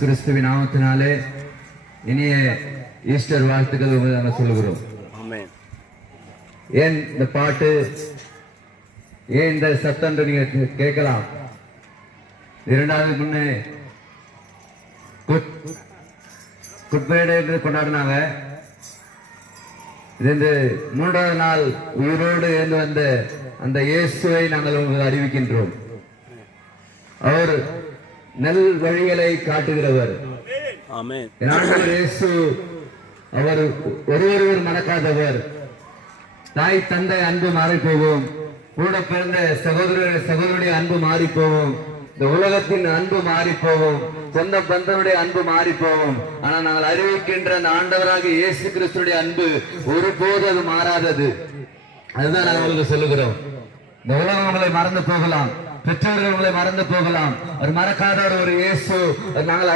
கிறிஸ்துவின் நாமத்தினாலே இனிய ஈஸ்டர் வாழ்த்துக்கள் நாங்கள் சொல்லுகிறோம். ஏன் இந்த பாட்டு, ஏன் இந்த சத்தம் நீங்க கேட்கலாம். இரண்டாவது முன்னே குட் ஃப்ரைடே என்று கொண்டாடினாங்க. இது மூன்றாவது நாள் உயிரோடு எழுந்து வந்த அந்த இயேசுவை நாங்கள் உங்களுக்கு அறிவிக்கின்றோம். அவர் நல் வழிகளை காட்டுகிறவர். இயேசு அவர் ஒருவர் மறக்காதவர். தாய் தந்தை அன்பு மாறி போவோம், கூட பிறந்த சகோதரனுடைய அன்பு மாறி போவோம், இந்த உலகத்தின் அன்பு மாறி போவோம், சொந்த பந்தனுடைய அன்பு மாறி போவோம். ஆனா நாங்கள் அறிவிக்கின்ற அந்த ஆண்டவராக இயேசு கிறிஸ்துடைய அன்பு ஒருபோது அது மாறாதது. அதுதான் நாங்கள் உங்களுக்கு சொல்லுகிறோம். இந்த உலகம் உங்களை மறந்து போகலாம், பெற்றோர்கள் உங்களை மறந்து போகலாம், அவர் மறக்காத ஒரு இயேசு நாங்கள்